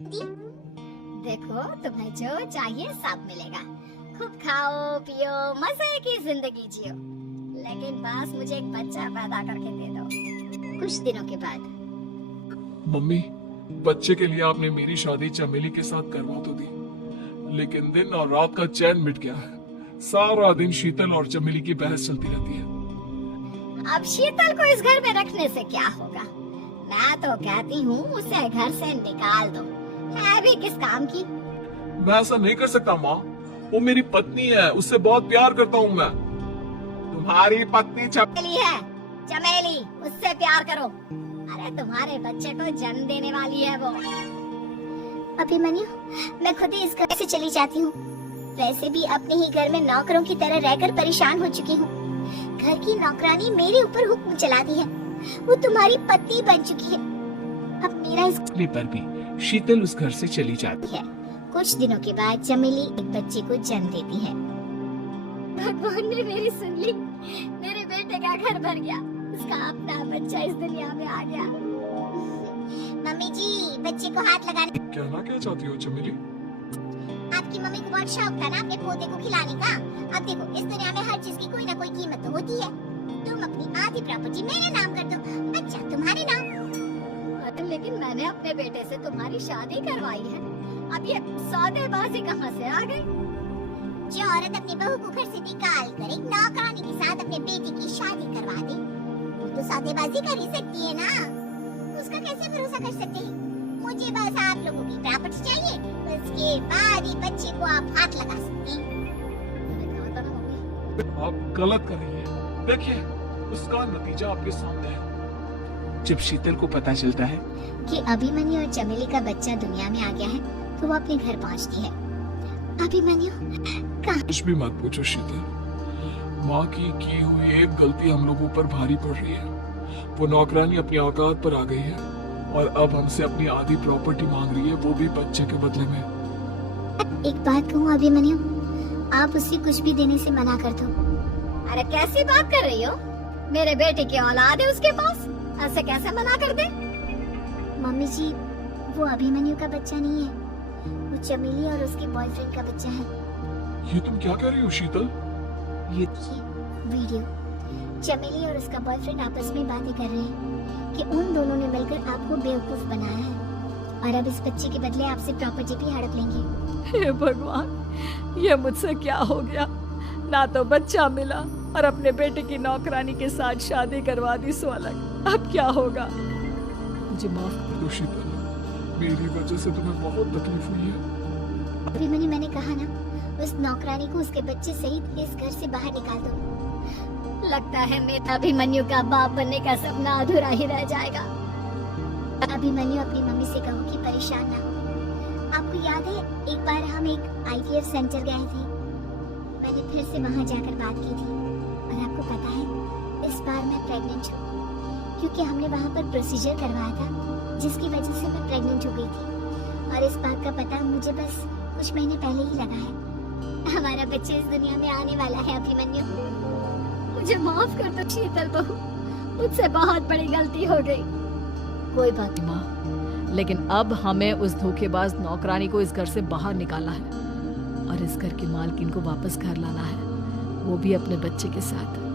देखो, तुम्हें जो चाहिए सब मिलेगा। खूब खाओ पियो, मजे की जिंदगी जियो, लेकिन बस मुझे एक बच्चा पैदा करके दे दो कुछ दिनों के बाद। मम्मी, बच्चे के लिए आपने मेरी शादी चमेली के साथ करवा तो दी, लेकिन दिन और रात का चैन मिट गया है। सारा दिन शीतल और चमेली की बहस चलती रहती है। अब शीतल को इस घर में रखने से क्या होगा? मैं तो कहती हूँ उसे घर से निकाल दो, है भी किस काम की। मैं ऐसा नहीं कर सकता माँ, वो मेरी पत्नी है, उससे बहुत प्यार करता हूँ मैं। तुम्हारी पत्नी चमेली है, चमेली, उससे प्यार करो। अरे तुम्हारे बच्चे को जन्म देने वाली है वो। अभिमन्यु, मैं खुद ही इस घर से चली जाती हूँ। वैसे भी अपने ही घर में नौकरों की तरह रहकर परेशान हो चुकी हूँ। घर की नौकरानी मेरे ऊपर हुक्म चलाती है, वो तुम्हारी पत्नी बन चुकी है। अब मेरा इस पर भी शीतल उस घर से चली जाती है। कुछ दिनों के बाद चमेली एक बच्चे को जन्म देती है। भगवान ने मेरी सुन ली, मेरे बेटे का घर भर गया, उसका अपना बच्चा इस दुनिया में आ गया। मम्मी जी, बच्चे को हाथ लगाने। कहना क्या चाहती हो चमेली? आपकी मम्मी को बहुत शौक था ना अपने पोते को खिलाने का। अब देखो, इस दुनिया में हर चीज की कोई ना कोई कीमत तो होती है। तुम अपनी आधी प्रॉपर्टी मेरे नाम कर दो, बच्चा तुम्हारे नाम। लेकिन मैंने अपने बेटे से तुम्हारी शादी करवाई है, अब ये सौदेबाजी कहाँ से आ गई? जो औरत अपनी बहू को घर से निकाल कर एक नौकरानी के साथ अपने बेटे की शादी करवा दे, वो तो सौदेबाजी कर ही सकती है ना। उसका कैसे भरोसा कर सकते हैं? मुझे बस आप लोगों की प्रॉपर्टी चाहिए, उसके बाद ही बच्चे को आप हाथ लगा सकते हैं। आप गलत कर रही हैं। देखिए, उसका नतीजा आपके सामने है। जब शीतल को पता चलता है कि अभिमन्यु और चमेली का बच्चा दुनिया में आ गया है, तो वो अपने घर पहुंचती है। अभिमन्यु कहाँ? कुछ भी मत पूछो शीतल, माँ की हुई एक गलती हम लोगों पर भारी पड़ रही है। वो नौकरानी अपनी औकात पर आ गई है और अब हमसे अपनी आधी प्रॉपर्टी मांग रही है, वो भी बच्चे के बदले में। एक बात कहूँ अभिमन्यु, आप उसे कुछ भी देने से मना कर दो। अरे कैसी बात कर रही हो? मेरे बेटे की औलाद है उसके पास, ऐसे कैसे मना कर दे? मम्मी जी, वो अभिमन्यु का बच्चा नहीं है, वो चमेली और उसके बॉयफ्रेंड का बच्चा है। ये तुम क्या कह रही हो शीतल? ये वीडियो चमेली और उसका बॉयफ्रेंड आपस में बातें कर रहे हैं कि उन दोनों ने मिलकर आपको बेवकूफ बनाया है और अब इस बच्चे के बदले आपसे प्रॉपर्टी भी हड़प लेंगे। हे भगवान, ये मुझसे क्या हो गया? ना तो बच्चा मिला और अपने बेटे की नौकरानी के साथ शादी करवा दी सो अलग। अब क्या होगा? मुझे माफ कर दो शीतल, मेरी वजह से तुम्हें बहुत तकलीफ हुई है। अभिमन्यु, मैंने कहा ना, उस नौकरानी को उसके बच्चे सहित इस घर से बाहर निकाल दो। लगता है मेरा अभिमन्यु का बाप बनने का सपना अधूरा ही रह जाएगा। अभिमन्यु, अपनी मम्मी से कहो कि परेशान ना हो। आपको याद है, एक बार हम एक IVF सेंटर गए थे, मैंने फिर से वहाँ जाकर बात की थी और आपको पता है, इस बार मैं प्रेग्नेंट हूँ, क्योंकि हमने वहाँ पर प्रोसीजर करवाया था जिसकी वजह से मैं प्रेग्नेंट हो गई थी। और इस बात का पता मुझे बस कुछ महीने पहले ही लगा है। हमारा बच्चा इस दुनिया में आने वाला है। अभिमन्यु, मुझे माफ कर दो शीतल बहू, मुझसे बहुत बड़ी गलती हो गई। कोई बात नहीं माँ, लेकिन अब हमें उस धोखेबाज नौकरानी को इस घर से बाहर निकालना है और इस घर की मालकिन को वापस घर लाना है, वो भी अपने बच्चे के साथ।